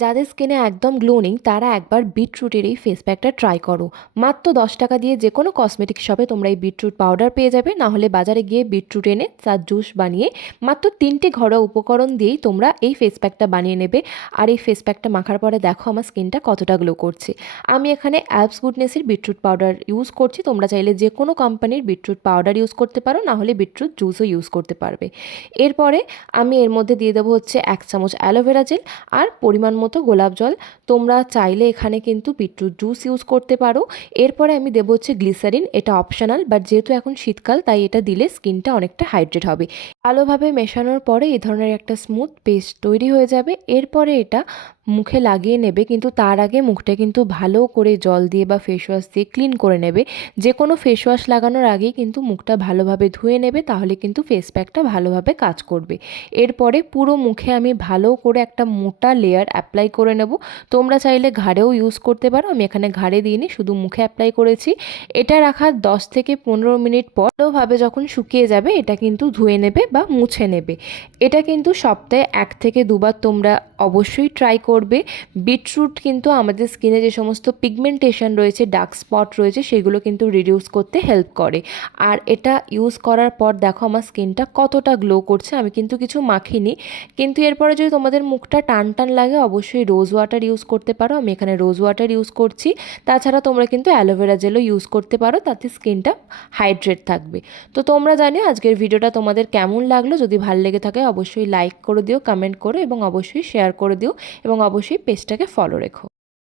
যাদের স্কিনে একদম গ্লো নেই তারা একবার বিটরুটের এই ফেস প্যাকটা ট্রাই করো। মাত্র 10 টাকা দিয়ে যে কোনো কসমেটিক শপে তোমরা এই বিটরুট পাউডার পেয়ে যাবে, না হলে বাজারে গিয়ে বিটরুট এনে তার জুস বানিয়ে মাত্র 3টে ঘরোয়া উপকরণ দিয়েই তোমরা এই ফেস প্যাকটা বানিয়ে নেবে। আর এই ফেস প্যাকটা মাখার পরে দেখো আমার স্কিনটা কতটা গ্লো করছে। আমি এখানে অ্যালপস গুডনেসের বিটরুট পাউডার ইউজ করছি, তোমরা চাইলে যে কোনো কোম্পানির বিটরুট পাউডার ইউজ করতে পারো, না হলে বিটরুট জুসও ইউজ করতে পারবে। এরপরে আমি এর মধ্যে দিয়ে দেবো হচ্ছে 1 চামচ অ্যালোভেরা জেল আর পরিমাণ মতো গোলাপ জল। তোমরা চাইলে এখানে কিন্তু বিটরুট জুস ইউজ করতে পারো। এরপরে আমি দেবো হচ্ছে গ্লিসারিন, এটা অপশনাল, বাট যেহেতু এখন শীতকাল তাই এটা দিলে স্কিনটা অনেকটা হাইড্রেট হবে। ভালোভাবে মেশানোর পরে এই ধরনের একটা স্মুথ পেস্ট তৈরি হয়ে যাবে। এরপরে এটা মুখে লাগিয়ে নেবে, কিন্তু তার আগে মুখটা কিন্তু ভালো করে জল দিয়ে বা ফেস ওয়াশ দিয়ে ক্লিন করে নেবে। যে কোনো ফেস ওয়াশ লাগানোর আগেই কিন্তু মুখটা ভালোভাবে ধুয়ে নেবে, তাহলে কিন্তু ফেস প্যাকটা ভালোভাবে কাজ করবে। এরপরে পুরো মুখে আমি ভালো করে একটা মোটা লেয়ার অ্যাপ্লাই করে নেব। তোমরা চাইলে ঘাড়েও ইউজ করতে পারো, আমি এখানে ঘাড়ে দিইনি, শুধু মুখে অ্যাপ্লাই করেছি। এটা রাখার 10 থেকে 15 মিনিট পর ভালোভাবে যখন শুকিয়ে যাবে এটা কিন্তু ধুয়ে নেবে বা মুছে নেবে। এটা কিন্তু সপ্তাহে 1 থেকে 2বার তোমরা অবশ্যই ট্রাই করবে। বিটরুট কিন্তু আমাদের স্কিনে যে সমস্ত পিগমেন্টেশন রয়েছে, ডার্ক স্পট রয়েছে, সেগুলো কিন্তু রিডিউস করতে হেল্প করে। আর এটা ইউজ করার পর দেখো আমার স্কিনটা কতটা গ্লো করছে। আমি কিন্তু কিছু মাখিনি, কিন্তু এরপরে যদি তোমাদের মুখটা টান টান লাগে অবশ্যই রোজ ওয়াটার ইউজ করতে পারো। আমি এখানে রোজ ওয়াটার ইউজ করছি। তাছাড়া তোমরা কিন্তু অ্যালোভেরা জেলও ইউজ করতে পারো, তাতে স্কিনটা হাইড্রেট থাকবে। তো তোমরা জানিও আজকের ভিডিওটা তোমাদের কেমন লাগলো। যদি ভালো লেগে থাকে অবশ্যই লাইক করে দিও, কমেন্ট করো এবং অবশ্যই শেয়ার করে দিও এবং অবশ্যই পেজটাকে ফলো রেখো।